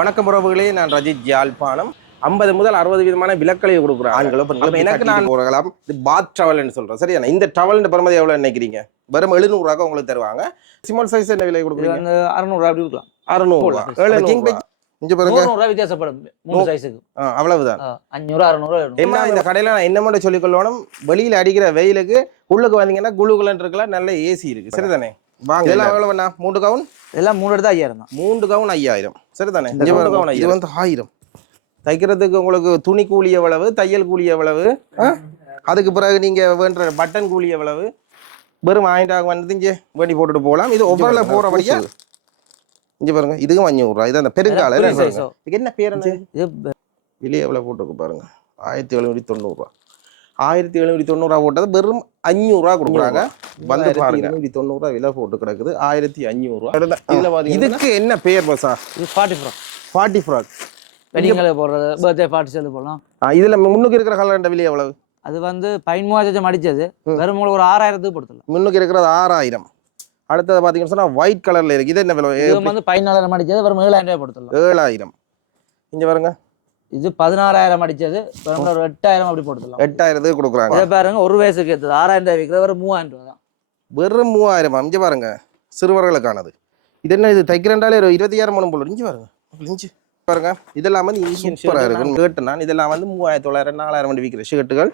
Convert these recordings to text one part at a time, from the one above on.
வணக்கம் உறவுகளே நான் ரஜித் ஜாழ்ப்பாணம் ஐம்பது முதல் அறுபது விதமான விலக்களை கொடுக்குறேன் ஆண்களோ பெண்களோ எனக்கு நான் போகலாம் இது பாத் டவல்னு சொல்றேன். சரியா இந்த டவல்னு பெருமதி எவ்வளவு நினைக்கிறீங்க? வெறும் எழுநூறுவாக்க உங்களுக்கு தருவாங்க. சிமல் சைஸ் என்ன விலை கொடுக்குறீங்க? அறுநூறுவா அப்படி இருக்கலாம் அறுநூறுவா. இங்க பாருங்க. நூறுரூவா வித்தியாசப்படும். மூணு சைஸுக்கு அவ்வளவுதான். அஞ்சூறு அறுநூறு என்ன இந்த கடையில நான் என்ன மட்டும் சொல்லிக் கொள்ளணும். வெளியில அடிக்கிற வெயிலுக்கு உள்ளுக்கு வந்தீங்கன்னா குளு குளுன்னு இருக்கலாம். நல்ல ஏசி இருக்கு. சரிதானே? வாங்க இதெல்லாம் எவ்வளவுண்ணா? மூன்று கவுன்? எல்லாம் மூணு எடுத்து ஐயாயிரம் தான். மூன்று கவுன் ஐயாயிரம். சரிதானே? இங்க கவுன் இது வந்து ஆயிரம். தைக்கிறதுக்கு உங்களுக்கு துணி கூலி எவ்வளவு? தையல் கூலி எவ்வளவு? அதுக்கு பிறகு நீங்க வேண்ட பட்டன் கூலி எவ்வளவு? வெறும் ஆயிரம் வந்து இங்கே வேண்டி போட்டுட்டு போகலாம். இது ஒவ்வொரு போற வழியா? இங்க பாருங்க இதுக்கும் அஞ்சூறு ரூபா இது அந்த பெருங்கால என்ன பேர் என்ன இது வெளியே எவ்வளோ போட்டுருக்கு பாருங்க. ஆயிரத்தி எழுநூற்றி தொண்ணூறுரூவா. ஆயிரத்தி எழுநூற்றி தொண்ணூறுரூவா போட்டது வெறும் அஞ்சூறுரூவா கொடுக்குறாங்க. வந்து பாருங்க. எழுநூற்றி தொண்ணூறுரூவா விலை போட்டு கிடக்குது. ஆயிரத்தி அஞ்சூறுரூவா இதில் இதுக்கு என்ன பேர் பஸ்ஸா இது ஃபார்ட்டி ஃப்ரோ ஃபார்ட்டி ஃப்ராக். வெட்டிங்கில் போடுறது பர்த்டே பார்ட்டி சேர்ந்து போடலாம். இதில் முன்னுக்கு இருக்கிற கலர் விலை எவ்வளவு? அது வந்து பதிமூவாயிரம் அடிச்சது. வெறும் உங்களுக்கு ஒரு ஆறாயிரத்துக்கு கொடுத்துடலாம். முன்னுக்கு இருக்கிறது ஆறாயிரம். அடுத்தது பார்த்தீங்கன்னு சொன்னால் ஒயிட் கலரில் இருக்குது இது என்ன விலை? இது வந்து பதினாலாயிரம் அடிச்சது. வெறும் ஏழாயிரம் ரூபாய் கொடுத்துடலாம். ஏழாயிரம். இங்கே பாருங்க. இது பதினாறாயிரம் அடிச்சது. ஒரு எட்டாயிரம் அப்படி போட்டுடலாம். எட்டாயிரத்துக்கு கொடுக்குறாங்க. இதை பாருங்க ஒரு வயசுக்கு ஏற்றது ஆறாயிரம் ரூபாய் விற்கிறது. வெறும் மூவாயிரம் ரூபா தான். வெறும் மூவாயிரம். இங்கே பாருங்க சிறுவர்களுக்கானது. இது என்ன இது? தைக்கிறண்டாலே ஒரு இருபத்தியாயிரம் மூணு போல. இஞ்சி பாருங்க இஞ்சி. பாருங்க இதெல்லாம் வந்து சூப்பராக இருக்குன்னு கேட்டு நான் இதெல்லாம் வந்து மூவாயிரத்தி தொள்ளாயிரம் நாலாயிரம் வண்டி விற்கிற ஷர்ட்டுகள்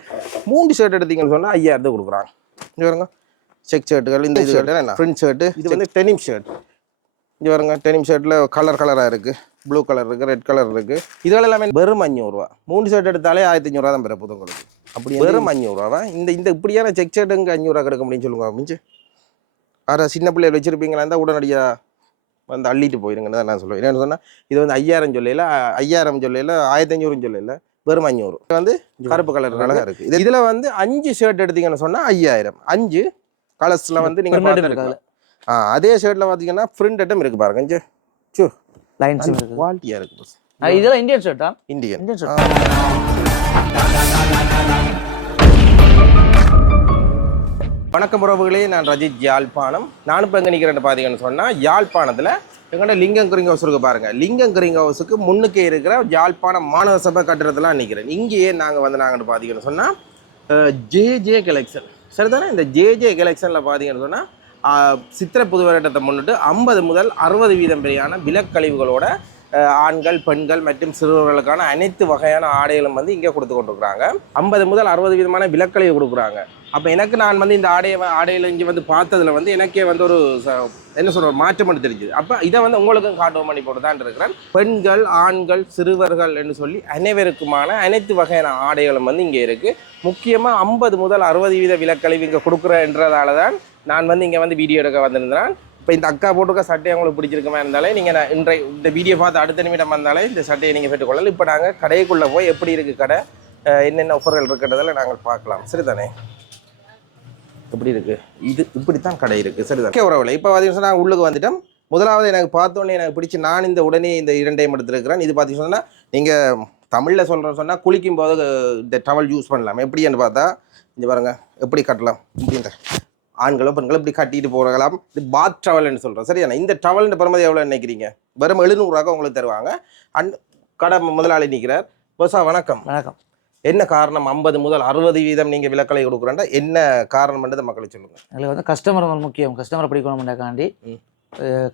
மூணு ஷர்ட் எடுத்தீங்கன்னு சொன்னால் ஐயாயிரத்து கொடுக்குறாங்க. இங்கே பாருங்க செக் ஷர்ட்டுகள் இந்த ஷர்ட் என்ன? ஃப்ரண்ட் ஷர்ட்டு இது வந்து டெனிம் ஷர்ட் இங்கே பாருங்க டெனிம் ஷர்ட்டில் கலர் கலராக இருக்குது ப்ளூ கலர் இருக்குது ரெட் கலர் இருக்குது இதுகள் எல்லாமே வெறும் அஞ்சூறுரூவா மூணு ஷர்ட் எடுத்தாலே ஆயிரத்தி அஞ்சூறுவா தான் பெற போதும் உங்களுக்கு. அப்படி வெறும் அஞ்சூறுரூவா இந்த இந்த இப்படியான செக் ஷர்ட்டுங்க அஞ்சூறுவா கிடைக்க முடியும்னு சொல்லுங்க மிஞ்சு. ஆறு சின்ன பிள்ளைகள் வச்சிருப்பீங்களா இருந்தால் உடனடியாக வந்து அள்ளிட்டு போயிருங்கன்னு தான் நான் சொல்லுவேன். என்னன்னு சொன்னால் இது வந்து ஐயாயிரம் சொல்லையில் ஐயாயிரம் சொல்லையில் ஆயிரத்தி அஞ்சூறுன்னு சொல்லையில் வெறும் அஞ்சூறு இது வந்து கருப்பு கலர் அழகாக இருக்குது இது இதில் வந்து அஞ்சு ஷர்ட் எடுத்தீங்கன்னு சொன்னால் ஐயாயிரம். அஞ்சு கலர்ஸில் வந்து நீங்கள் அதே ஷர்ட்டில் பார்த்தீங்கன்னா பிரிண்ட் ஐட்டம் இருக்குது பாருங்க. சு லைன்ஸ் இருக்குது குவாலிட்டியாக இருக்குது இதெல்லாம் இந்தியன் ஷர்ட்டா இந்தியன் இந்தியன் ஷர்ட் வணக்கம் உறவுகளே நான் ரஜித் யாழ்ப்பாணம். நான் இப்போ எங்கே நிற்கிறேன்னு பார்த்தீங்கன்னு சொன்னால் யாழ்ப்பாணத்தில் எங்கள்கிட்ட லிங்கம் கிரிங் ஹவுஸ் இருக்கு பாருங்க. லிங்கம் கிரிங் ஹவுஸுக்கு முன்னுக்கே இருக்கிற யாழ்ப்பாணம் மாணவ சபை கட்டுறதுலாம் நிற்கிறேன் இங்கேயே நாங்கள் வந்து நாங்கள் பார்த்தீங்கன்னு சொன்னால் ஜே ஜே கலெக்ஷன் சரிதானே? இந்த ஜே ஜே கலெக்ஷனில் பார்த்தீங்கன்னு சொன்னால் சித்திரை புது வருடத்தை முன்னிட்டு ஐம்பது முதல் அறுபது வீதம் வரையான விலக்கழிவுகளோட ஆண்கள் பெண்கள் மற்றும் சிறுவர்களுக்கான அனைத்து வகையான ஆடைகளும் வந்து இங்கே கொடுத்து கொண்டிருக்கிறாங்க. ஐம்பது முதல் அறுபது விதமான விலக்கழிவு கொடுக்குறாங்க. அப்போ எனக்கு நான் வந்து இந்த ஆடையை ஆடையில் இங்கே வந்து பார்த்ததில் வந்து எனக்கே வந்து ஒரு ச- என்ன சொல்கிற ஒரு மாற்றம் மட்டும் தெரிஞ்சுது. அப்போ இதை வந்து உங்களுக்கும் காட்டுவோம் பண்ணி போட்டு தான் இருக்கிறேன். பெண்கள் ஆண்கள் சிறுவர்கள் என்று சொல்லி அனைவருக்குமான அனைத்து வகையான ஆடைகளும் வந்து இங்கே இருக்குது முக்கியமாக ஐம்பது முதல் அறுபது வீத விலக்கழிவு இங்கே கொடுக்குறன்றதால தான் நான் வந்து இங்கே வந்து வீடியோ எடுக்க வந்திருந்தேன். இப்போ இந்த அக்கா போட்டுக்க சட்டையை உங்களுக்கு பிடிச்சிருக்குமா இருந்தாலே நீங்கள் நான் இன்றை இந்த வீடியோ பார்த்து அடுத்த நிமிடம் வந்தாலே இந்த சட்டையை நீங்கள் பெற்றுக்கொள்ளலாம். இப்போ நாங்கள் கடைக்குள்ளே போய் எப்படி இருக்குது கடை என்னென்ன ஆஃபர்கள் இருக்கிறதெல்லாம் நாங்கள் பார்க்கலாம். சரிதானே? எப்படி இருக்குது இது இப்படித்தான் கடை இருக்குது சரிதான்? ஓகே உறவுல இப்போ பார்த்தீங்கன்னா நான் உள்ளுக்கு வந்துட்டோம். முதலாவது எனக்கு பார்த்தோன்னே எனக்கு பிடிச்சி நான் இந்த உடனே இந்த இரண்டையும் எடுத்துருக்கிறேன். இது பார்த்தீங்கன்னா சொன்னால் நீங்கள் தமிழில் சொல்கிறோம் சொன்னால் குளிக்கும் போது இந்த டவல் யூஸ் பண்ணலாம். எப்படின்னு பார்த்தா இங்கே பாருங்கள் எப்படி கட்டலாம்? இப்படின்ற. ஆண்களோ பெண்களோ இப்படி கட்டிட்டு போகலாம் இது பாத் டவல்னு சொல்கிறோம் சரியா இந்த டவல்னு பெருமதி எவ்வளோ நினைக்கிறீங்க? வெறும் எழுநூறுவாக்க உங்களுக்கு தருவாங்க. அண்ட் கடை முதலாளி நிற்கிறார் பஸ்ஸா வணக்கம். வணக்கம். என்ன காரணம்? ஐம்பது முதல் அறுபது வீதம் நீங்கள் விலக்கலை கொடுக்குறேன்டா. என்ன காரணம்ன்றது மக்களுக்கு சொல்லுங்க. எங்களுக்கு வந்து கஸ்டமர் முக்கியம். கஸ்டமரை பிடிக்கணும்னாக்காண்டி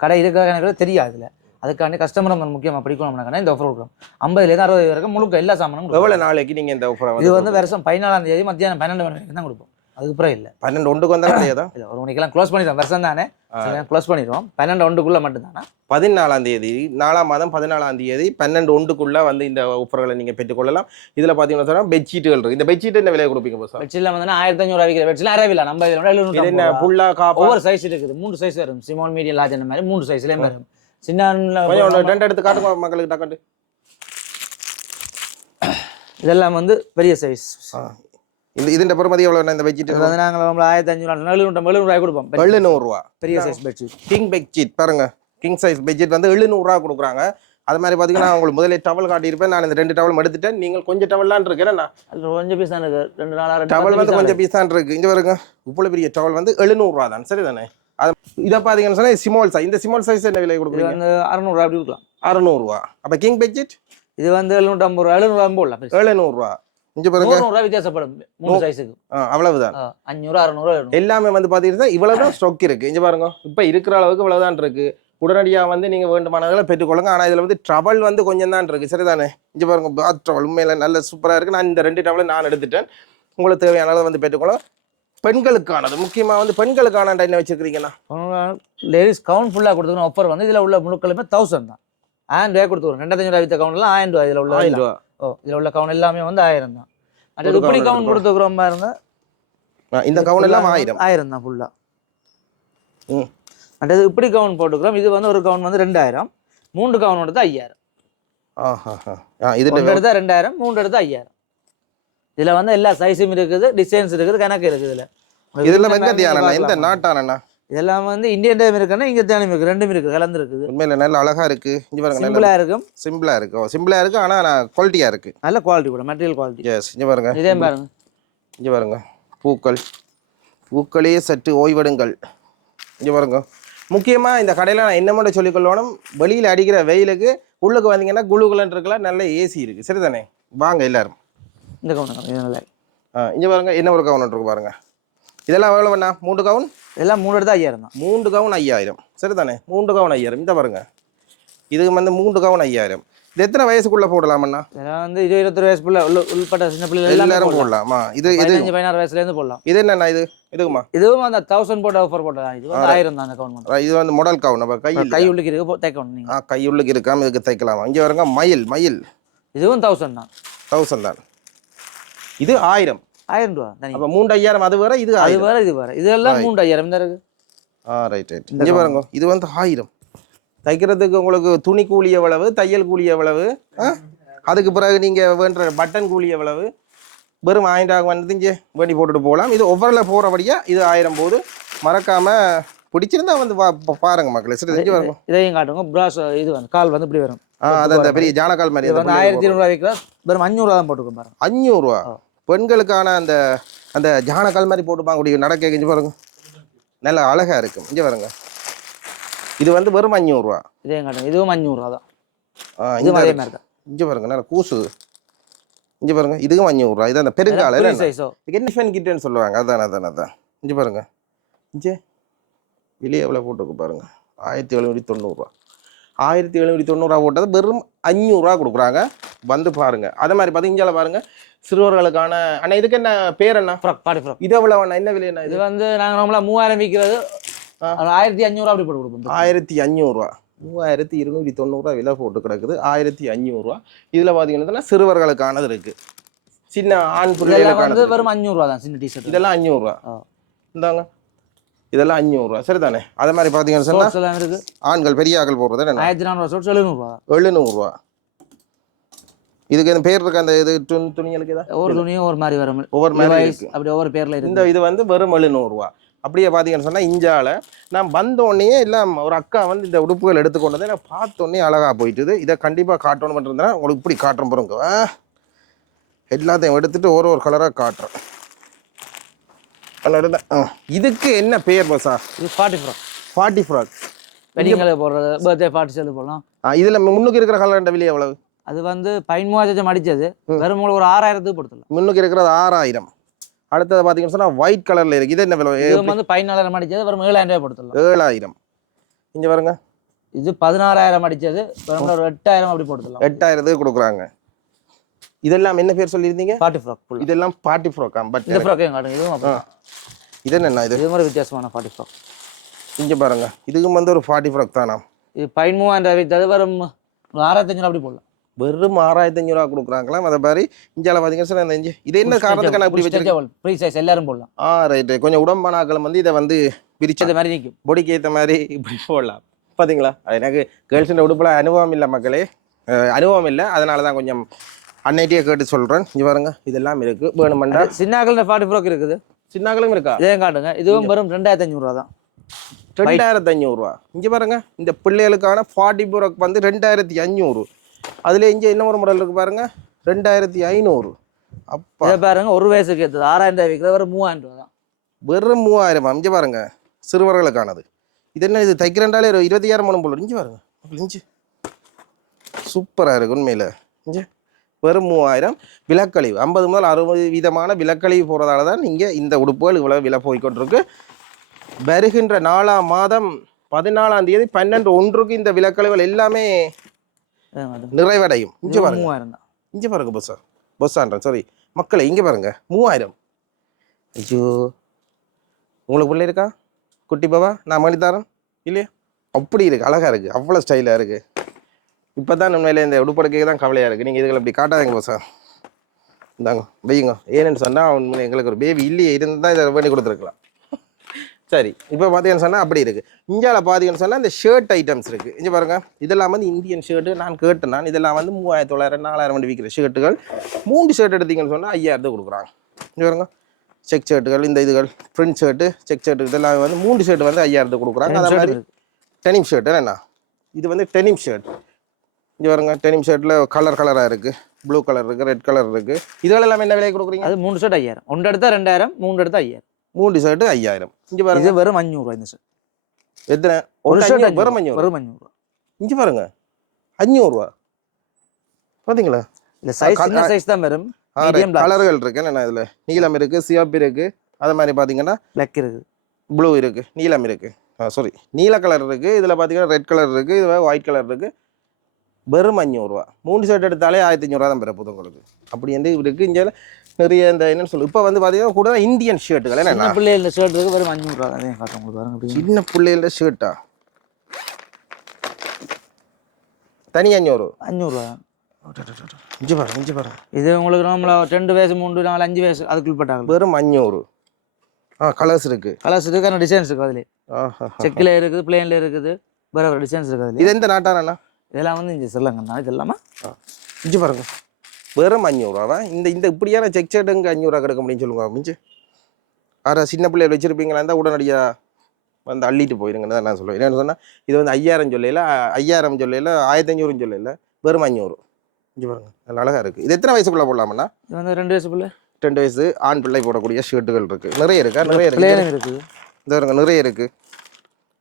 கடை இருக்கிற எனக்கு தெரியாது இல்லை அதுக்காண்டி கஸ்டமர் வந்து முக்கியமாக பிடிக்கணும்னாக்காண்டி இந்த ஆஃபர் கொடுக்குறோம். ஐம்பதுலேருந்து அறுபது வரைக்கும் முழுக்க எல்லா சாமானும். எவ்வளவு நாளைக்கு நீங்க இந்த ஆஃபரை இது வந்து வந்து வருஷம் பதினாலாம் தேதி மத்தியானம் பன்னெண்டு மணி வரைக்கும் தான் கொடுப்போம். அதுக்கப்புறம் இல்லை. பன்னெண்டு ஒன்றுக்கு வந்தாலும் அதேதான் இல்லை ஒரு மணிக்கெல்லாம் க்ளோஸ் பண்ணிடுவோம் வருஷம் தானே? க்ளோஸ் பண்ணிடுவோம் பன்னெண்டு ஒன்றுக்குள்ளே மட்டும் தானே பதினாலாம் தேதி நாலாம் மாதம் பதினாலாம் தேதி பன்னெண்டு ஒன்றுக்குள்ள வந்து இந்த ஆஃபர்களை நீங்க பெற்றுக்கொள்ளலாம் இதுல பாத்தீங்கன்னா சொன்னா பெட்ஷீட்டுகள் இருக்கு. இந்த பெட்ஷீட் என்ன விலை கொடுப்பீங்க போஸ் பெட்ஷீட்ல வந்து ஆயிரத்தி அஞ்சூறு விற்கிற பெட்ஷீட்ல அறவில்லை நம்ம இதில் இது என்ன புல்லா காப்பா ஒவ்வொரு சைஸ் இருக்குது. மூணு சைஸ் வரும் சிமோன் மீடியம் லார்ஜ் அந்த மாதிரி மூணு சைஸ்லேயும் வரும். சின்ன கொஞ்சம் எடுத்து காட்டுங்க மக்களுக்கு டக்கண்டு இதெல்லாம் வந்து பெரிய சைஸ் இந்த இதுன்ற பெருமதி எவ்வளவு இந்த பெட்ஷீட் வந்து நாங்கள் நம்ம ஆயிரத்தி அஞ்சூறு எழுநூறு எழுநூறு ரூபாய் கொடுப்போம் பெரிய- எழுநூறு ரூபா பெரிய சைஸ் பெட்ஷீட் கிங் பெட்ஷீட் பாருங்க கிங் சைஸ் பெட்ஷீட் வந்து எழுநூறுவா கொடுக்குறாங்க அது மாதிரி பார்த்தீங்கன்னா உங்களுக்கு முதல்ல டவல் காட்டியிருப்பேன் நான் இந்த ரெண்டு டவல் எடுத்துட்டேன் நீங்கள் கொஞ்சம் டவல்லாம் இருக்கிறேன் அது கொஞ்சம் பீஸ் தான் இருக்கு ரெண்டு நாளா ரெண்டு டவல் வந்து தான் கொஞ்சம் பீஸ் தான் இருக்கு இங்க பாருங்க இவ்வளவு பெரிய டவல் வந்து எழுநூறுவா தான் சரிதானே அது இதை பார்த்தீங்கன்னு சொன்னா ஸ்மால் சைஸ் இந்த ஸ்மால் சைஸ் என்ன விலை கொடுக்குறீங்க அறநூறுவா அப்படி இருக்கலாம் அறுநூறுவா அப்போ கிங் பட்ஜெட் இது வந்து எழுநூற்றம்பது ரூபா எழுநூறுவா போடலாம். எழுநூறுவா இங்க பாருங்க. நூறு வித்தியாசப்படும். மூணு சைஸுக்கு அவ்வளவுதான். அஞ்சூறு அறநூறு எல்லாமே வந்து பார்த்தீங்கன்னா இவ்வளவுதான் ஸ்டாக் இருக்கு. இங்க பாருங்க. இப்போ இருக்கிற அளவுக்கு இவ்வளவுதான் இருக்கு. உடனடியாக வந்து நீங்க வேண்டுமானவர்களை பெற்றுக்கொள்ளுங்க. ஆனா இதுல வந்து ட்ரபல் வந்து கொஞ்சம் தான் இருக்கு. சரிதானே? இங்க பாருங்க பாத் ட்ரபல் உண்மையில நல்ல சூப்பரா இருக்கு. நான் இந்த ரெண்டு டவலை நான் எடுத்துட்டேன். உங்களுக்கு தேவையான அளவு வந்து பெற்றுக்கொள்ள பெண்களுக்கானது. முக்கியமா வந்து பெண்களுக்கான என்ன வச்சிருக்கீங்கன்னா லேடிஸ் கவுண்ட் ஃபுல்லாக கொடுத்துக்கணும். ஆஃபர் வந்து இதில் உள்ள முழுக்களுமே தௌசண்ட் தான். ஆயிரம் ரூபாய் கொடுத்துருவோம் ரெண்டாயிரத்தி ரூபாய் வித்த கவுண்ட்லாம் ஆயிரம் ரூபாய் இதில் உள்ள ஆயிரம் ரூபா ஓ இதில் உள்ள கவுண்ட் எல்லாமே வந்து ஆயிரம் தான். அது இப்படி கொடுத்துக்கிறோம் பாருங்க ஆ, இந்த கவுன் எல்லாம் ஆயிரம். ஆயிரம் தான் ஃபுல்லாக ம். அடுத்தது இப்படி கவுன் போட்டுக்கிறோம். இது வந்து ஒரு கவுன் வந்து ரெண்டாயிரம். மூன்று கவுன் எடுத்தா ஐயாயிரம். இது ஒன்று எடுத்தா ரெண்டாயிரம் மூன்று எடுத்தா ஐயாயிரம். இதில் வந்து எல்லா சைஸும் இருக்குது டிசைன்ஸ் இருக்குது கணக்கு இருக்குது இதில். எந்த தியானம் எந்த நாட்டானண்ணா இதெல்லாம் வந்து இந்தியன் டைம் இருக்குன்னா இங்கே தேனம் இருக்குது ரெண்டும் இருக்குது கலந்து இருக்குது உண்மையில நல்ல அழகா இருக்கு. இங்க பாருங்க சிம்பிளாக இருக்கும். சிம்பிளா இருக்கு. ஓ சிம்பிளா இருக்கு ஆனா நான் குவாலிட்டியா இருக்கு. நல்ல குவாலிட்டி கூட மெட்டீரியல் குவாலிட்டி எஸ் இங்க பாருங்க. இதே பாருங்க. இங்க பாருங்க பூக்கள். பூக்களே சற்று ஓய்வெடுங்கள். இங்க பாருங்க. முக்கியமா இந்த கடையில நான் என்ன மட்டும் சொல்லிக்கொள்ளணும் வெளியில அடிக்கிற வெயிலுக்கு உள்ளுக்கு வந்தீங்கன்னா குளுகுலன் இருக்கலாம் நல்ல ஏசி இருக்கு. சரிதானே? வாங்க எல்லாரும். இந்த நல்லா ஆ, இங்க பாருங்க என்ன ஒரு கவுன் இருக்கு பாருங்க. இதெல்லாம் எவ்வளவு பண்ணா மூன்று கவுன்? இதெல்லாம் மூணு எடுத்தா ஐயாயிரம் தான். மூன்று கவுன் ஐயாயிரம். சரிதானே? மூன்று கவுன் ஐயாயிரம். இந்த பாருங்க. இதுக்கு வந்து மூன்று கவுன் ஐயாயிரம். இது எத்தனை வயசுக்குள்ள போடலாமண்ணா வந்து இருபது இருபத்தொரு பிள்ளை உள்ள உள்பட்ட சின்ன பிள்ளைகள் எல்லாரும் போடலாம். இது இது. பதினாறு வயசுலேருந்து போடலாம். இது என்னண்ணா இது? இதுக்குமா? இதுவும் அந்த தௌசண்ட் போட்டு ஆஃபர் போட்டதான் இது வந்து ஆயிரம் தான் அந்த கவுன் இது வந்து முடல் கவுன். அப்ப கை கை உள்ளுக்கு இருக்கு. தைக்கணும் நீங்கள் ஆ கையுள்ளுக்கு இருக்காம இதுக்கு தைக்கலாமா. இங்க வருங்க மயில் மயில். இதுவும் தௌசண்ட் தான். தௌசண்ட் தான். இது ஆயிரம். ஆயிரம் ரூபா தனி. அப்ப மூன்று ஐயாயிரம் அது வேற இது அது வேற இது வேற. இதெல்லாம் மூன்று ஐயாயிரம் இந்த இருக்கு. ஆ ரைட் ரைட் இங்க பாருங்க. இது வந்து ஆயிரம். தைக்கிறதுக்கு உங்களுக்கு துணி கூலி எவ்வளவு தையல் கூலி எவ்வளவு? அதுக்கு பிறகு நீங்க வேண்ட பட்டன் கூலி எவ்வளவு வெறும் ஆயிரம் வந்து இங்கே வேண்டி போட்டுட்டு போகலாம். இது ஒவ்வொருல போறபடியா இது ஆயிரம் போது மறக்காம பிடிச்சிருந்தா வந்து பாருங்க மக்களே. சரி இங்க பாருங்க. இதையும் காட்டுங்க. ப்ராஸ் இது வந்து கால் வந்து இப்படி வரும். ஆ அது அந்த பெரிய ஜானக்கால் மாதிரி ஆயிரத்தி இருநூறுவா விற்கிறா வெறும் அஞ்சூறுவா தான் போட்டுக்கோங்க பாருங்க. அஞ்சூறுரூவா பெண்களுக்கான அந்த அந்த ஜானக்கால் மாதிரி போட்டுப்பாங்க. கூடிய நடக்க இங்கே பாருங்க. நல்ல அழகா இருக்கும் இங்கே பாருங்க. இது வந்து வெறும் அஞ்சூறுரூவா இதையும் காட்டுங்க இதுவும் அஞ்சூறுவா தான். அதே இங்கே மாதிரி தான். இங்கே பாருங்க. நல்லா கூசுது இங்கே பாருங்க. இதுவும் அஞ்சூறுரூவா இது அந்த பெருங்கால ஃப்ரீ சைஸோ இதுக்கு என்ன ஃபேன் கிட்டேன்னு சொல்லுவாங்க. அதான் அதான் அதான். இங்கே பாருங்க. இங்கே. வெளியே எவ்வளோ போட்டுருக்கு பாருங்க. ஆயிரத்தி எழுநூற்றி தொண்ணூறுரூவா ஆயிரத்தி எழுநூற்றி தொண்ணூறுரூவா போட்டது வெறும் அஞ்சூறுரூவா கொடுக்குறாங்க. வந்து பாருங்க. அதே மாதிரி பார்த்தீங்கன்னா பாருங்க. சிறுவர்களுக்கான அண்ணா இதுக்கு என்ன பேர் என்ன ஃப்ராக் பாடி ஃப்ராக் இது எவ்வளோ அண்ணா? என்ன விலை என்ன இது? வந்து நாங்கள் நார்மலாக மூவாயிரம் விற்கிறது. ஆயிரத்தி அஞ்சூறுவா அப்படி போட்டு கொடுப்போம். ஆயிரத்தி அஞ்சூறுரூவா மூவாயிரத்தி இருநூற்றி தொண்ணூறுரூவா விலை போட்டு கிடக்குது. ஆயிரத்தி அஞ்சூறுரூவா இதில் பார்த்தீங்கன்னா சிறுவர்களுக்கானது இருக்கு. சின்ன ஆண் பிள்ளைகளுக்கானது வெறும் அஞ்சூறுவா தான் சின்ன டிஷர்ட் இதெல்லாம் அஞ்சூறுரூவா. இந்தாங்க. இதெல்லாம் அஞ்சூறுரூவா சரிதானே? அதே மாதிரி பார்த்தீங்கன்னு ஆண்கள் பெரிய ஆட்கள் போடுறது ஆயிரத்தி நானூறுவா. எழுநூறுவா. எழுநூறுவா. இதுக்கு இந்த பேர் இருக்கு? அந்த இது துணி துணிகளுக்கு ஏதா ஒவ்வொரு துணியும் ஒரு மாதிரி வரும். ஒவ்வொரு மாதிரி அப்படி ஒவ்வொரு பேர்ல இந்த இருக்கு இது வந்து வெறும் எழுநூறுவா. அப்படியே பார்த்தீங்கன்னு சொன்னால் இஞ்சால நான் வந்த உடனே எல்லாம் ஒரு அக்கா வந்து இந்த உடுப்புகள் எடுத்துக்கொண்டு வந்து நான் பார்த்த உடனே அழகாக போயிட்டுது. இதை கண்டிப்பாக காட்டணும் பண்ணிருந்தேன் உங்களுக்கு இப்படி காட்டுறேன் பாருங்க. எல்லாத்தையும் எடுத்துட்டு ஒரு ஒரு கலராக காட்டுறேன். கலர். இதுக்கு என்ன பேர் பஸ்ஸா இது ஃபார்ட்டி ஃப்ராக் ஃபார்ட்டி ஃப்ராக் வெட்டிங்கில் போடுறது பர்த்டே பார்ட்டி சேர்த்து போடலாம். இதில் முன்னுக்கு இருக்கிற கலர் விலை எவ்வளவு? அது வந்து பதிமூவாயிரம் அடிச்சது. வெறும் உங்களுக்கு ஒரு ஆறாயிரத்துக்கு கொடுத்துடலாம். முன்னுக்கு இருக்கிறது ஆறாயிரம். அடுத்தது பார்த்தீங்கன்னு சொன்னால் ஒயிட் கலரில் இருக்குது இது என்ன விலை? இது வந்து பதினாலாயிரம் அடிச்சது வெறும் ஏழாயிரம் ரூபாய் கொடுத்துடலாம். ஏழாயிரம். இங்கே பாருங்க. இது பதினாறாயிரம் அடிச்சது வெறும் ஒரு எட்டாயிரம் அப்படி போட்டுடலாம் எட்டாயிரத்துக்கு கொடுக்குறாங்க. இதெல்லாம் என்ன பேர் சொல்லியிருந்தீங்க? ஃபார்ட்டி ஃப்ராக் இதெல்லாம் பார்ட்டி ஃப்ராக்கா பட் இந்த ஃப்ராக்கையும் காட்டுங்க? இதுவும் இது என்ன இது? இது மாதிரி வித்தியாசமான ஃபார்ட்டி ஃப்ராக் இங்கே பாருங்க. இதுக்கும் வந்து ஒரு ஃபார்ட்டி ஃப்ராக் தானா? இது பதிமூவாயிரம் ரூபாய் வெறும் ஒரு ஆறாயிரத்தஞ்சு அப்படி போடலாம். வெறும் ஆறாயிரத்தி அஞ்சூறுவா கொடுக்குறாங்களாம். அதை மாதிரி இந்தியாவில் பார்த்தீங்கன்னா சார் இந்த இது என்ன காரணத்துக்கு நான் இப்படி வச்சிருக்கேன்? ஃப்ரீ சைஸ் எல்லாரும் போடலாம். ஆ ரைட்டு கொஞ்சம் உடம்பானாக்கள் வந்து இதை வந்து பிரிச்சு இந்த மாதிரி நிற்கும் பொடிக்கு ஏற்ற மாதிரி இப்படி போடலாம். பார்த்தீங்களா அது எனக்கு கேர்ள்ஸுன்ற உடுப்பில் அனுபவம் இல்லை மக்களே. அனுபவம் இல்லை. அதனால தான் கொஞ்சம் அன்னைட்டியே கேட்டு சொல்கிறேன் இங்கே பாருங்க இதெல்லாம் இருக்குது வேணுமெண்டா சின்னாக்கள் ஃபார்ட்டி ஃப்ராக் இருக்குது. சின்னாக்களும் இருக்கா? இதையும் காட்டுங்க. இதுவும் வெறும் ரெண்டாயிரத்தி அஞ்சூறுவா தான். ரெண்டாயிரத்தி அஞ்சூறுரூவா இங்கே பாருங்க இந்த பிள்ளைகளுக்கான ஃபார்ட்டி ப்ரோக் வந்து ரெண்டாயிரத்தி அஞ்சூறு. அதில் இங்கே என்ன ஒரு மாடல் இருக்கு பாருங்க. ரெண்டாயிரத்தி ஐநூறு. அப்பா. இதை பாருங்க ஒரு வயசுக்கு ஏற்றது ஆறாயிரம் ரூபாய் விற்கிறது வெறும் மூவாயிரம் ரூபா தான். வெறும் மூவாயிரம். இங்கே பாருங்க. சிறுவர்களுக்கானது. இது என்ன இது? தைக்கிறண்டாலே ஒரு இருபத்தியாயிரம் மூணு போல. இஞ்சி பாருங்க. இஞ்சி சூப்பராக இருக்கு உண்மையில். இஞ்சி வெறும் மூவாயிரம். விலக்கழிவு. ஐம்பது முதல் அறுபது வீதமான விலக்கழிவு போகிறதால தான் இங்கே இந்த உடுப்புகள் இவ்வளோ விலை போய்க்கொண்டிருக்கு வருகின்ற நாலாம் மாதம் பதினாலாம் தேதி பன்னெண்டு ஒன்றுக்கு இந்த விலக்கழிவுகள் எல்லாமே நிறைவடையும். இங்கே பாருங்க. மூவாயிரம் தான். இங்கே பாருங்க பொஸ்ஸா பொஸ்ஸான்றேன் சாரி மக்களை இங்கே பாருங்க. மூவாயிரம். ஐயோ. உங்களுக்கு பிள்ளை இருக்கா? குட்டி பாபா நான் மணித்தாரன் இல்லையா? அப்படி இருக்கு. அழகா இருக்கு. அவ்வளோ ஸ்டைலாக இருக்கு. இப்போ தான் உண்மையில இந்த உடுப்படுக்கைக்கு தான் கவலையாக இருக்குது நீங்கள் இதுகளை இப்படி காட்டாதீங்க பொஸ்ஸா இந்தாங்க வையுங்க ஏன்னு சொன்னால் எங்களுக்கு ஒரு பேபி இல்லையே. இருந்தால் இதை பண்ணி கொடுத்துருக்கலாம். சரி இப்போ பார்த்தீங்கன்னு சொன்னால் அப்படி இருக்குது இந்தியாவில் பார்த்தீங்கன்னு சொன்னால் இந்த ஷர்ட் ஐட்டம்ஸ் இருக்குது இங்கே பாருங்க இதெல்லாம் வந்து இந்தியன் ஷர்ட்டு நான் கேட்டேன். நான் இதெல்லாம் வந்து மூவாயிரத்தி தொள்ளாயிரம் நாலாயிரம் வண்டி விற்கிற ஷர்ட்டுகள் மூணு ஷர்ட் எடுத்தீங்கன்னு சொன்னால் ஐயாயிரத்து கொடுக்குறாங்க. இங்கே பாருங்க செக் ஷர்ட்டுகள் இந்த இதுகள் பிரிண்ட் ஷர்ட்டு செக் ஷர்ட்டு இதெல்லாம் வந்து மூணு ஷர்ட் வந்து ஐயாயிரத்து கொடுக்குறாங்க. அதே மாதிரி டெனிம் ஷர்ட் என்ன? இது வந்து டெனிம் ஷர்ட் இங்கே பாருங்க டெனிம் ஷர்ட்டில் கலர் கலராக இருக்குது ப்ளூ கலர் இருக்குது ரெட் கலர் இருக்குது இதெல்லாம் எல்லாமே என்ன விலைக்கு கொடுக்குறீங்க? அது மூணு ஷர்ட் ஐயாயிரம். ஒன்று எடுத்தா ரெண்டாயிரம் மூணு எடுத்தா ஐயாயிரம். மூணு ஷர்ட்டு ஐயாயிரம் இங்கே பாருங்க இது வெறும் அஞ்சூறுவா இந்த ஷர்ட் எத்தனை ஒரு ஷர்ட் வெறும் அஞ்சூறு வெறும் அஞ்சூறுவா இங்கே பாருங்க அஞ்சூறுரூவா பார்த்தீங்களா இந்த சைஸ் சின்ன சைஸ் தான் வரும் கலர்கள் இருக்கு என்ன இதில் நீலம் இருக்கு சிவப்பு இருக்கு அது மாதிரி பார்த்தீங்கன்னா பிளாக் இருக்குது ப்ளூ இருக்கு நீலம் இருக்கு சாரி நீல கலர் இருக்கு இதில் பார்த்தீங்கன்னா ரெட் கலர் இருக்கு இது ஒயிட் கலர் இருக்கு வெறும் அஞ்சூறுரூவா மூணு ஷர்ட் எடுத்தாலே ஆயிரத்தி அஞ்சூறுவா தான் பெற போதும் உங்களுக்கு அப்படி வந்து இருக்கு இங்கே நிறைய இந்த என்னன்னு சொல்லு இப்போ வந்து பார்த்தீங்கன்னா கூட இந்தியன் ஷர்ட்டுகள் என்ன பிள்ளை இந்த ஷர்ட் இருக்கு வெறும் அஞ்சூறுவா அதையும் காட்டும் உங்களுக்கு பாருங்க சின்ன பிள்ளைகள ஷர்ட்டா தனி அஞ்சூறு அஞ்சூறுவா இஞ்சி பாருங்க இஞ்சி பாருங்க இது உங்களுக்கு நம்மள ரெண்டு வயசு மூணு நாலு அஞ்சு வயசு அதுக்குள் பட்டாங்க. வெறும் அஞ்சூறு ஆ கலர்ஸ் இருக்கு. கலர்ஸ் இருக்கு டிசைன்ஸ் இருக்கு அதுல ஆஹா செக்கில் இருக்குது பிளேன்ல இருக்குது வேற வேற டிசைன்ஸ் இருக்கு அதுல இது எந்த நாட்டாரண்ணா இதெல்லாம் வந்து இங்கே சொல்லுங்கண்ணா. இது எல்லாமே இஞ்சி பாருங்க. வெறும் அஞ்சூறுரூவா இந்த இந்த இப்படியான செக் ஷர்ட் இங்கே அஞ்சூறுரூவா கிடைக்க முடியும்னு சொல்லுங்க மிஞ்சு. ஆறா சின்ன பிள்ளைகள் வச்சிருப்பீங்களா? இருந்தால் உடனடியாக வந்து அள்ளிட்டு போயிருங்கன்னு தான் நான் சொல்லுவேன். என்னன்னு சொன்னால் இது வந்து ஐயாயிரம் சொல்லையில் ஐயாயிரம் சொல்லையில் ஆயிரத்தி அஞ்சூறுன்னு சொல்லையில் வெறும் அஞ்சூறு இஞ்சி பாருங்க. நல்ல அழகாக இருக்குது இது எத்தனை வயசுக்குள்ளே போடலாமண்ணா? இது வந்து ரெண்டு வயசு பிள்ளை. ரெண்டு வயசு. ஆண் பிள்ளை போடக்கூடிய ஷர்ட்டுகள் இருக்குது நிறைய இருக்கா? நிறைய இருக்குது இருக்குது இந்த பாருங்க நிறைய இருக்குது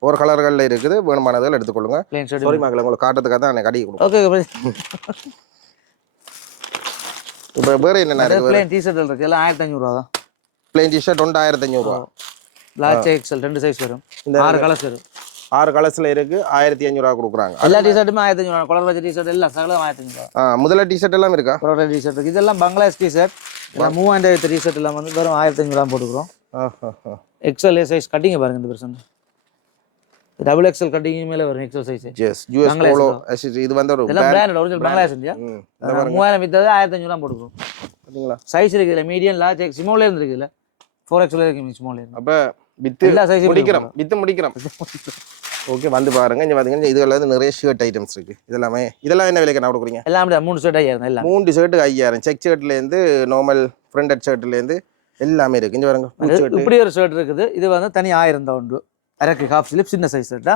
ஒரு கலர்களில் இருக்குது. வேணுமானதுகள் எடுத்துக்கொள்ளுங்க. சாரி மக்களை உங்களுக்கு காட்டுறதுக்காக தான் எனக்கு கொடுக்கும் ஓகே இப்போ வேறு இருக்குது பிளேன் டிஷர்ட் இருக்கு. எல்லாம் ஆயிரத்தி அஞ்சூறுவா தான். பிளேன் டிஷர்ட் ஒன்று ஆயிரத்தி அஞ்சூறுரூவா பிளாக் எக்ஸல் ரெண்டு சைஸ் வரும். இந்த ஆறு கலர்ஸ் வரும். ஆறு கலர்ஸில் இருக்குது ஆயிரத்தி அஞ்சூறுவா கொடுக்குறாங்க. எல்லா டிஷர்ட்டுமே ஆயிரத்தி அஞ்சூறுவா கலர் வச்ச டிஷர்ட் எல்லாம் சகலம் ஆயிரத்தி அஞ்சூறுவா ஆ முதல்ல டிஷர்ட் எல்லாம் இருக்கா? பரோட்டா டிஷர்ட் இருக்கு. இதெல்லாம் பங்களாதேஷ் டிஷர்ட் மூவாயிரம் டிஷர்ட் எல்லாம் வந்து வெறும் ஆயிரத்தி அஞ்சூறுவா போட்டுக்கிறோம். ஆஹா எக்ஸல் சைஸ் கட்டிங்க பாருங்க இந்த பெர்சன் கட்டிங் மேல வரும் XL size S US Bangladesh polo தான். இது வந்து ஒரு இதெல்லாம் brand. Brand original Bangladesh India ம் இந்த பாருங்க. மூவாயிரம் வித்தது ஆயிரத்தி அஞ்சூறுவா போட்டுக்கிறோம் பார்த்தீங்களா சைஸ் இருக்கு இல்லை மீடியம் லார்ஜ் எக்ஸ் ஸ்மால்ல இருந்து இருக்குல்ல ஃபோர் எக்ஸ்ல இருக்கு இருந்து. அப்போ வித்து எல்லா சைஸும் முடிக்கிறோம் வித்து முடிக்கிறோம். ஓகே வந்து பாருங்க இங்கே பார்த்தீங்கன்னா இதுல வந்து நிறைய ஷர்ட் ஐட்டம்ஸ் இருக்கு. இதெல்லாமே இதெல்லாம் என்ன விலைக்கு நான் கொடுக்குறீங்க? எல்லாம் மூணு ஷர்ட் ஆயிரம் எல்லாம். மூணு ஷர்ட்டு ஐயாயிரம். செக் ஷர்ட்லேருந்து நார்மல் ஃப்ரண்டட் ஷர்ட்லேருந்து எல்லாமே இருக்கு. இங்கே பாருங்க ஷர்ட் இப்படி ஒரு ஷர்ட் இருக்குது. இது வந்து தனி ஆயிரம் தான் உண்டு அரக்கு ஹாஃப் ஸ்லிப் சின்ன சைஸ் ஷர்ட்டா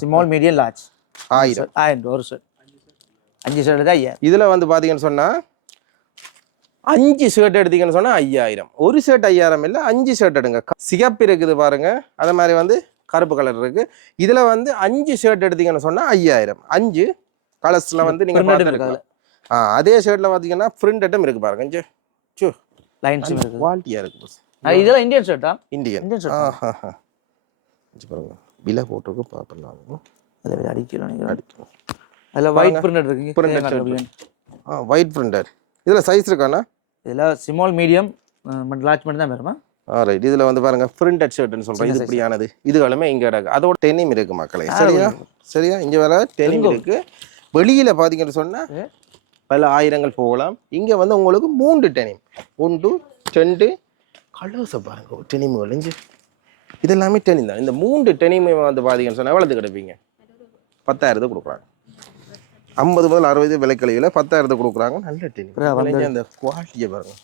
ஸ்மால் மீடியம் லார்ஜ் ஆயிரம். ஆயிரம் ரூபா ஒரு ஷர்ட் அஞ்சு ஷர்ட் தான் ஐயாயிரம். இதில் வந்து பார்த்தீங்கன்னு சொன்னால் அஞ்சு ஷர்ட் எடுத்தீங்கன்னு சொன்னால் ஐயாயிரம். ஒரு ஷர்ட் ஐயாயிரம் இல்லை அஞ்சு ஷர்ட் எடுங்க. சிகப்பு இருக்குது பாருங்க. அதே மாதிரி வந்து கருப்பு கலர் இருக்கு. இதில் வந்து அஞ்சு ஷர்ட் எடுத்தீங்கன்னு சொன்னால் ஐயாயிரம். அஞ்சு கலர்ஸில் வந்து நீங்கள் பார்த்துருக்கலாம். ஆ அதே ஷர்ட்டில் பார்த்தீங்கன்னா பிரிண்டட்டும் இருக்கு பாருங்க. இஞ்சு சு இருக்குது. குவாலிட்டியாக இருக்கு. boss. ஆ, இதெல்லாம் இந்தியன் ஷர்ட்டா இந்தியன் இந்தியன் ஷர்ட் பாருங்க. விலை போட்டிருக்கு பார்க்கலாம் அதில் அடிக்கலாம் நினைக்கிறேன். அடிக்கும் அதில் ஒயிட் பிரிண்டட் இருக்குங்க இதே. காட்டுறேன். ஆ ஒயிட் பிரிண்டட் இதில் சைஸ் இருக்காண்ணா இதில் ஸ்மால் மீடியம் லார்ஜ் மட்டும் தான் வருமா ரைட் இதில் வந்து பாருங்க பிரிண்டட் ஷர்ட்னு சொல்கிறேன் இது இப்படியானது. இதுகளுமே இங்கே கிடக்கு. அதோட டெனிம் இருக்கு மக்களே. சரியா? சரியா? இங்கே வேற டெனிம் இருக்கு. வெளியில் பார்த்தீங்கன்னு சொன்னால். பல ஆயிரங்கள் போகலாம். இங்கே வந்து உங்களுக்கு மூன்று டெனிம் ஒன்று ரெண்டு. கலர்ஸை பாருங்க. டெனிம் விளைஞ்சு. இது எல்லாமே டெனிம் தான். இந்த மூன்று டெனிம் வந்து பார்த்தீங்கன்னு சொன்னால் எவ்வளோது கிடைப்பீங்க? பத்தாயிரத்து கொடுக்குறாங்க. ஐம்பது முதல் அறுபது விலைக்கழிவில் பத்தாயிரத்து கொடுக்குறாங்க. நல்ல விளைஞ்ச அந்த குவாலிட்டியை பாருங்க.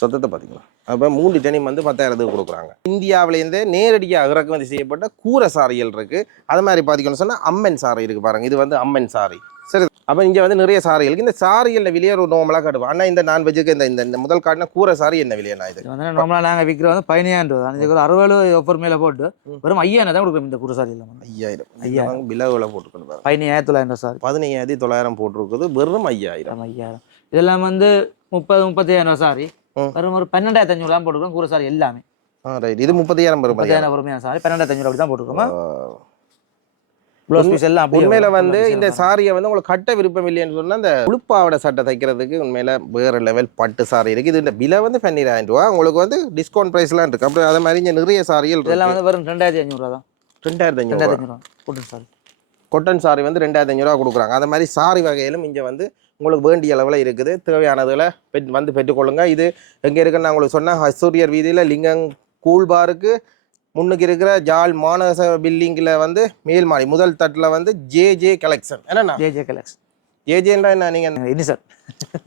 சத்தத்தை பார்த்தீங்களா அப்போ மூணு டெனிம் வந்து பத்தாயிரத்துக்கு கொடுக்குறாங்க. இந்தியாவிலேருந்தே நேரடியாக இறக்குமதி செய்யப்பட்ட கூரை சாரிகள் இருக்குது அது மாதிரி பார்த்தீங்கன்னு சொன்னால் அம்மன் சாரி இருக்குது பாருங்க. இது வந்து அம்மன் சரி அப்போ இங்கே வந்து நிறைய சாரிகளுக்கு இந்த சாரிகளில் விலையை ஒரு நோமலாக காட்டுவோம். ஆனால் இந்த நான்வெஜ்ஜுக்கு இந்த இந்த முதல் காட்டின கூரை சாரி என்ன விலையா இது? நார்மலாக நாங்கள் விற்கிற வந்து பதினாயிரம் ரூபா அஞ்சு ஒரு அறுபது ஆஃபர் மேலே போட்டு வெறும் ஐயாயிரம் தான் கொடுக்குறோம் இந்த குருசாரி இல்லாமல் ஐயாயிரம். ஐயாயிரம். பிலவில் போட்டுக்கணும் பாருங்க. பதினாயிரத்தி தொள்ளாயிரம் சாரி. பதினையாயிரத்தி தொள்ளாயிரம் போட்டிருக்குது. வெறும் ஐயாயிரம். ஐயாயிரம். இதெல்லாம் வந்து முப்பது முப்பத்தையாயிரம் ரூபா சாரி. வெறும் ஒரு பன்னெண்டாயிரத்தி அஞ்சூறு தான் போட்டுருக்கோம் குரு சாரி எல்லாமே. ரைட் இது முப்பத்தாயிரம் வரும் முப்பத்தாயிரம் பொறுமையான சாரி. பன்னெண்டாயிரத்தி அஞ்சூறு அப்படி தான் போட்டுருக்கோம் ப்ளவுஸ் பீஸ் எல்லாம் அப்படியே உண்மையில. வந்து இந்த சாரியை வந்து உங்களுக்கு கட்ட விருப்பம் இல்லைன்னு சொன்னா இந்த உளுப்பாவோட சட்டை தைக்கிறதுக்கு உண்மையில வேற லெவல் பட்டு சாரி இருக்கு. இது இந்த விலை வந்து பன்னிராயிரம் ரூபா. உங்களுக்கு வந்து டிஸ்கவுண்ட் ப்ரைஸ்லாம் இருக்கு. அப்புறம் அதே மாதிரி இங்க நிறைய சாரிகள் இதெல்லாம் வந்து வெறும் ரெண்டாயிரத்தி அஞ்சூறுவா தான். ரெண்டாயிரத்தி ஐநூறு ரெண்டாயிரத்தி அஞ்சூறுவா போட்டு சாரி. கொட்டன் சாரி வந்து ரெண்டாயிரத்தி ஐநூறுவா கொடுக்குறாங்க. அந்த மாதிரி சாரி வகையிலும் இங்கே வந்து உங்களுக்கு வேண்டிய அளவில் இருக்குது. தேவையானதில் பெட் வந்து பெற்றுக்கொள்ளுங்க. இது எங்கே இருக்குன்னு நான் உங்களுக்கு சொன்னேன். ஹசூரியர் வீதியில் லிங்கம் கூழ்பாருக்கு முன்னுக்கு இருக்கிற ஜால் மாநகர பில்டிங்கில் வந்து மேல் மாடி முதல் தட்டில் வந்து ஜே ஜே கலெக்ஷன் என்னண்ணா? ஜே ஜே கலெக்ஸ் ஜே ஜேன்றா என்ன நீங்கள் இனிசல்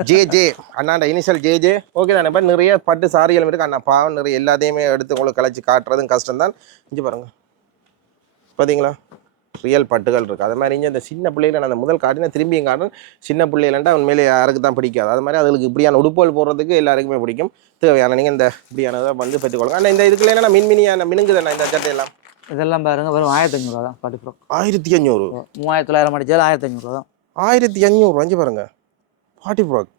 ஜே ஜே அண்ணாண்ட இனிஷியல் ஜே ஜே ஓகே தானே இப்போ நிறைய பட்டு சாரிகள் இருக்கு அண்ணா. பாவம் நிறைய எல்லாத்தையுமே எடுத்து உங்களுக்கு கலைச்சி காட்டுறதும் கஷ்டம் தான் இங்கே பாருங்க. பார்த்தீங்களா ரியல் பட்டுகள் இருக்குது அது மாதிரி இந்த சின்ன நான் அந்த முதல் காட்டினா திரும்பியும் காட்டுறேன் சின்ன பிள்ளைகளண்டா உண்மையிலே யாருக்கு தான் பிடிக்காது. அது மாதிரி அதுக்கு இப்படியான உடுப்புகள் போடுறதுக்கு எல்லாருக்குமே பிடிக்கும். தேவையான நீங்கள் இந்த இப்படியானதை வந்து பெற்றுக்கொள்ளுங்க. ஆனால் இந்த இதுக்குள்ள என்ன மின்மினியான மினுங்குதானே இந்த சட்டையெல்லாம் இதெல்லாம் பாருங்க வெறும் ஆயிரத்தி அஞ்சூறுவா தான் பாட்டு ப்ரோ. ஆயிரத்தி அஞ்சூறு மூவாயிரத்தி தொள்ளாயிரம் அடிச்சாலும் ஆயிரத்தி அஞ்சூறுவா தான். ஆயிரத்தி அஞ்சூறு அஞ்சு பாருங்க. ஃபார்ட்டி ப்ராக்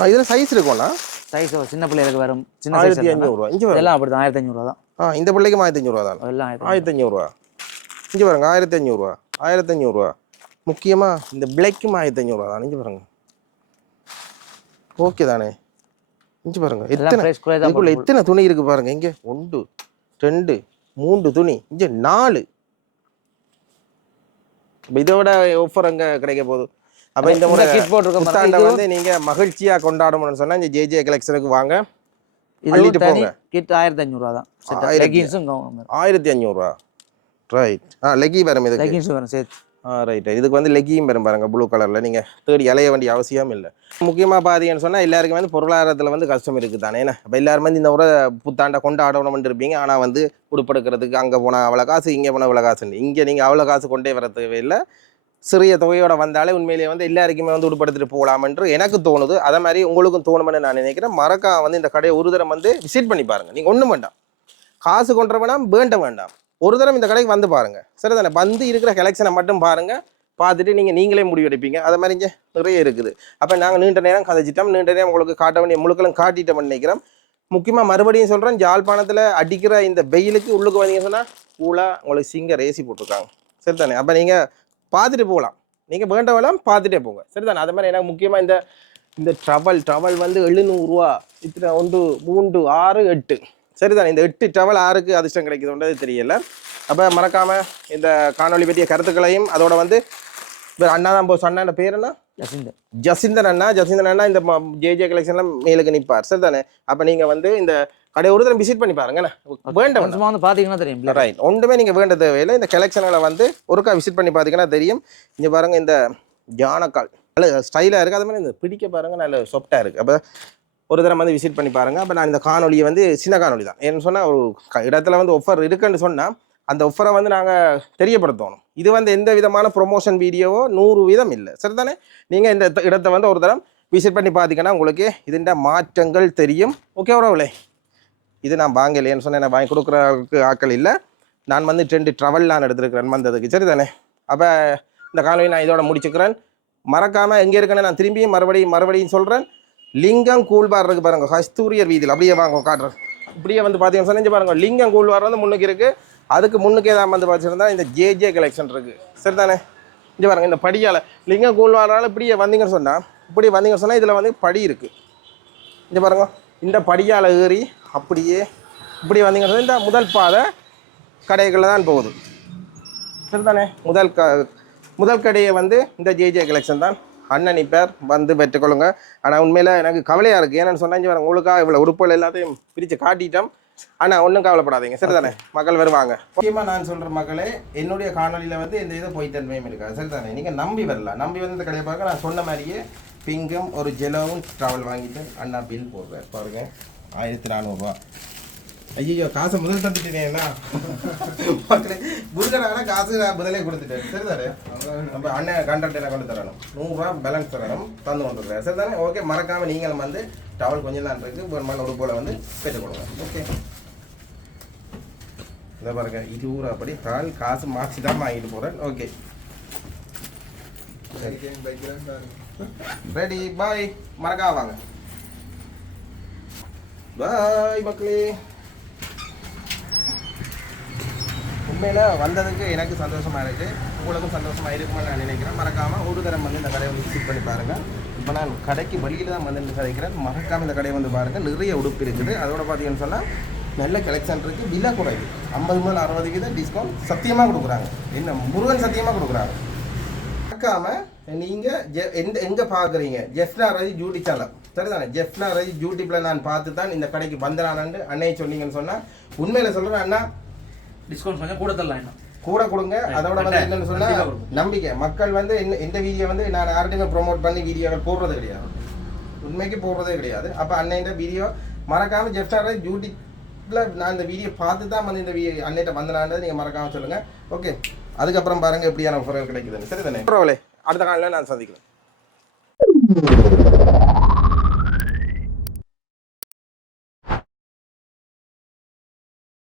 ஆ இதில் சைஸ் இருக்கும்ண்ணா சைஸ் சின்ன பிள்ளைகளுக்கு வரும் சின்ன ஆயிரத்தி அஞ்சூறுரூவா இங்கே இதெல்லாம் அப்படி தான் ஆயிரத்தி அஞ்சூறுவா தான். ஆ இந்த பிள்ளைக்கும் ஆயிரத்தி அஞ்சூறுவா தான்? எல்லாம் ஆயிரத்தி அஞ்சூறுரூவா இங்கே பாருங்க ஆயிரத்தி அஞ்சூறுரூவா ஆயிரத்தி அஞ்சூறுரூவா முக்கியமாக இந்த பிளைக்கும் ஆயிரத்தி அஞ்சூறுரூவா தான். இங்கே பாருங்க. ஓகே தானே. இங்கே பாருங்க எத்தனை இதுக்குள்ள எத்தனை துணி இருக்கு பாருங்க இங்கே. ஒன்று ரெண்டு மூன்று துணி. இங்கே நாலு. இதோட ஆஃபர் அங்கே கிடைக்க போகுது? அப்போ இந்த முறை கிட் போட்டிருக்க புத்தாண்டை வந்து நீங்க மகிழ்ச்சியா கொண்டாடணும்னு சொன்னா இந்த ஜேஜே கலெக்ஷனுக்கு வாங்க. இது. கிட் ஆயிரத்தி அஞ்சூறுவா தான். ஆயிரத்தி அஞ்சூறுரூவா ரைட் ஆ லெக்கி வரும் இதுக்கு லெகின்ஸும் வரும் சேர்த்து ஆ ரைட் இதுக்கு வந்து லெக்கியும் வரும் பாருங்க ப்ளூ கலரில் நீங்கள் தேடி அலைய வேண்டிய அவசியம் இல்லை. முக்கியமாக பார்த்தீங்கன்னு சொன்னால் எல்லாருக்கும் வந்து பொருளாதாரத்தில் வந்து கஷ்டம் இருக்குது தானே என்ன? அப்போ எல்லாரும் வந்து இந்த முறை புத்தாண்டை கொண்டாடணும்னு இருப்பீங்க. ஆனால் வந்து உடுப்படுக்கிறதுக்கு அங்கே போனால் அவ்வளோ காசு இங்கே போனால் இவ்வளோ காசு இங்கே நீங்கள் அவ்வளோ காசு கொண்டே வர தேவையில்லை. சிறிய தொகையோட வந்தாலே உண்மையிலேயே வந்து எல்லாருக்குமே வந்து உடுப்படுத்திட்டு போகலாமென்று எனக்கு தோணுது. அதே மாதிரி உங்களுக்கும் தோணுமென்னு நான் நினைக்கிறேன். மறக்காம வந்து இந்த கடையை ஒரு தரம் வந்து விசிட் பண்ணி பாருங்க. நீங்கள் ஒன்றும் வேண்டாம். காசு கொண்டு வேணாம் வேண்ட வேண்டாம். ஒரு தரம் இந்த கடைக்கு வந்து பாருங்க. சரிதானே? வந்து இருக்கிற கலெக்ஷனை மட்டும் பாருங்கள் பார்த்துட்டு நீங்கள் நீங்களே முடிவெடுப்பீங்க. அதை மாதிரி இங்கே நிறைய இருக்குது. அப்போ நாங்கள் நீண்ட நேரம் கதைச்சிட்டோம். நீண்ட நேரம் உங்களுக்கு காட்ட வேண்டிய முழுக்களும் காட்டிட்டோம்னு நினைக்கிறோம். முக்கியமாக மறுபடியும் சொல்கிறேன் ஜாழ்ப்பாணத்தில் அடிக்கிற இந்த வெயிலுக்கு உள்ளுக்கு வந்தீங்க சொன்னால் கூலாக உங்களுக்கு சிங்கர் ஏசி போட்டிருக்காங்க. சரிதானே? அப்போ நீங்கள் பார்த்துட்டு போகலாம். நீங்கள் வேண்ட பார்த்துட்டே போங்க. சரிதானே? அது மாதிரி எனக்கு முக்கியமாக இந்த இந்த ட்ரவல் ட்ரவல் வந்து எழுநூறுவா இத்தனை ஒன்று மூன்று ஆறு எட்டு. சரிதானே? இந்த எட்டு ட்ரவல் ஆறுக்கு அதிர்ஷ்டம் கிடைக்குதுன்றது தெரியல. அப்போ மறக்காமல் இந்த காணொளி பற்றிய கருத்துக்களையும் அதோட வந்து அண்ணா தான் போஸ் அண்ணாண்ட பேர் என்ன? ஜசிந்தர் ஜசிந்தன் அண்ணா. ஜசிந்தன் அண்ணா இந்த ஜேஜே கலெக்ஷன்ல மேலுக்கு நிற்பார் சரிதானே? அப்போ நீங்கள் வந்து இந்த கடை ஒரு தடவை விசிட் பண்ணி பாருங்க. என்ன? வேண்டாம். வந்து பாத்தீங்கன்னா தெரியும். ரைட் ஒன்றுமே நீங்கள் வேண்ட தேவையில்லை. இந்த கலெக்ஷன்களை வந்து ஒருக்கா விசிட் பண்ணி பார்த்தீங்கன்னா தெரியும். இங்கே பாருங்க இந்த ஜானக்கால் நல்ல ஸ்டைலாக இருக்குது அது மாதிரி இந்த பிடிக்க பாருங்க. நல்ல சொப்டாக இருக்குது அப்போ ஒரு தடவை வந்து விசிட் பண்ணி பாருங்கள் அப்போ நான் இந்த காணொலியை வந்து சின்ன காணொலி தான். ஏன்னு சொன்னால் ஒரு க- இடத்துல வந்து ஒஃபர் இருக்குன்னு சொன்னால் அந்த ஒஃபரை வந்து நாங்கள் தெரியப்படுத்தணும். இது வந்து எந்த விதமான ப்ரொமோஷன் வீடியோவோ நூறு வீதம் இல்லை. சரி தானே நீங்கள் இந்த இடத்த இடத்தை வந்து ஒரு தடவை விசிட் பண்ணி பார்த்தீங்கன்னா உங்களுக்கு இதுண்ட மாற்றங்கள் தெரியும். ஓகே உறவுலே இது நான் வாங்கலையேன்னு சொன்னேன் நான் வாங்கி கொடுக்குறதுக்கு ஆட்கள் இல்லை. நான் வந்து ட்ரெண்டு ட்ராவல் நான் எடுத்துருக்கிறேன் வந்ததுக்கு. சரி தானே அப்போ இந்த காணொலி நான் இதோட முடிச்சுக்கிறேன். மறக்காமல் எங்கே இருக்கேன்னு நான் திரும்பியும் மறுபடியும் மறுபடியும் சொல்கிறேன் லிங்கம் கூழ்வார் இருக்கு பாருங்க. கஸ்தூரியர் வீதியில். அப்படியே வாங்க காட்டுறேன் இப்படியே வந்து பார்த்தீங்கன்னா சொன்னா, இங்க பாருங்க. லிங்கம் கூழ்வார் வந்து முன்னுக்கு இருக்குது அதுக்கு முன்னுக்கே தான் வந்து பார்த்துருந்தா இந்த ஜேஜே கலெக்ஷன் இருக்குது சரிதானே? இங்கே பாருங்க இந்த படியால் லிங்கம் கூழ்வாரால் இப்படியே வந்தீங்கன்னு சொன்னால் இப்படி வந்தீங்கன்னு சொன்னால் இதில் வந்து படி இருக்குது இங்கே பாருங்க இந்த படியால் ஏறி அப்படியே இப்படி வந்தீங்கன்னு சொன்னால் இந்த முதல் பாதை கடைகளில் தான் போகுது. சரிதானே? முதல் க முதல் கடையை வந்து இந்த ஜேஜே கலெக்ஷன் தான். அண்ணன் பேர் வந்து பெற்றுக்கொள்ளுங்க. ஆனால் உண்மையில் எனக்கு கவலையாக இருக்குது ஏன்னு சொன்னாங்க உங்களுக்காக இவ்வளோ உறுப்புகள் எல்லாத்தையும் பிரித்து காட்டிட்டோம். ஆனால் ஒன்றும் கவலைப்படாதீங்க. சரிதானே? மக்கள் வருவாங்க. முக்கியமாக நான் சொல்கிற மக்களே என்னுடைய காணொலியில் வந்து எந்த இதை பொய்த்தன்மையும் இருக்காது. சரிதானே? நீங்கள் நம்பி வரலாம் நம்பி வந்து இந்த கடையை பார்க்க நான் சொன்ன மாதிரியே பிங்கும் ஒரு ஜெலவும் ட்ராவல் வாங்கிட்டு அண்ணா பில் போடுறேன் பாருங்க. ஆயிரத்தி நானூறுரூவா ஐயோ காசை முதல் தந்துட்டேன்னா மக்களே காசு நான் முதலே கொடுத்துட்டேன். சரிதானே? நம்ம அண்ணன் கான்ட்ராக்ட் கொண்டு தரணும். நூறுரூவா பேலன்ஸ் தரணும் தந்து கொண்டுருக்கேன் சரி சரிதானே? ஓகே மறக்காம நீங்களும் வந்து டவல் கொஞ்சம் தான் இருக்கு. ஒரு மணி உடுப்போல வந்து பெற்றுக் கொடுங்க. ஓகே இதை பாருங்க இருபது ரூபா அப்படி ஹால் காசு மாற்றி தான் வாங்கிட்டு போகிறேன் ஓகே ரெடி பாய் மறக்காம வாங்க. பாய் மக்களே. உண்மையில் வந்ததுக்கு எனக்கு சந்தோஷமாக இருக்குது உங்களுக்கும் சந்தோஷமாக இருக்கும்னு நான் நினைக்கிறேன். மறக்காமல் ஒரு தரம் வந்து இந்த கடையை வந்து விசிட் பண்ணி பாருங்கள் இப்போ நான் கடைக்கு வழியில் தான் வந்து நின்று மறக்காமல் இந்த கடையை வந்து பாருங்கள் நிறைய உடுப்பு இருக்குது. அதோட பார்த்தீங்கன்னு சொன்னால் நல்ல கலெக்ஷன் இருக்குது விலை குறைவு ஐம்பது முதல் அறுபது வீதம் டிஸ்கவுண்ட் சத்தியமாக கொடுக்குறாங்க. என்ன முருகன் சத்தியமாக கொடுக்குறாங்க. மறக்காமல் நீங்கள் ஜெ- எந்த எங்கே பார்க்குறீங்க ஜெஃப்னா ரஜி ஜூட்டி சாலம் சரிதானே? ஜெஃப்னா ரவி யூடியூப்ல நான் பார்த்து தான் இந்த கடைக்கு வந்தனான்னு அன்னையை சொன்னீங்கன்னு சொன்னால் உண்மையில் சொல்கிறேன் அண்ணா டிஸ்கவுண்ட் கொஞ்சம் கூட தரலாம் இன்னும். கூட கொடுங்க. அதோட வந்து என்னன்னு சொன்னா. நம்பிக்கை. மக்கள் வந்து இந்த வீடியோ வந்து நான் யார்ட்டையுமே ப்ரோமோட் பண்ணி வீடியோவை போடுறது கிடையாது. உண்மைக்கு போடுறதே கிடையாது. அப்ப அன்னைஇந்த வீடியோ மறக்காம ஜெஃப்டார யூடியூப்ல நான் இந்த வீடியோ பார்த்து தான் வந்து இந்த வீ- அன்னைட்ட வந்தனான்றது நீங்க மறக்காம சொல்லுங்க. ஓகே அதுக்கப்புறம் பாருங்க எப்படியான பொருள் கிடைக்குதுன்னு. சரி தானே அடுத்த காலையில் நான் சந்திக்கிறேன்.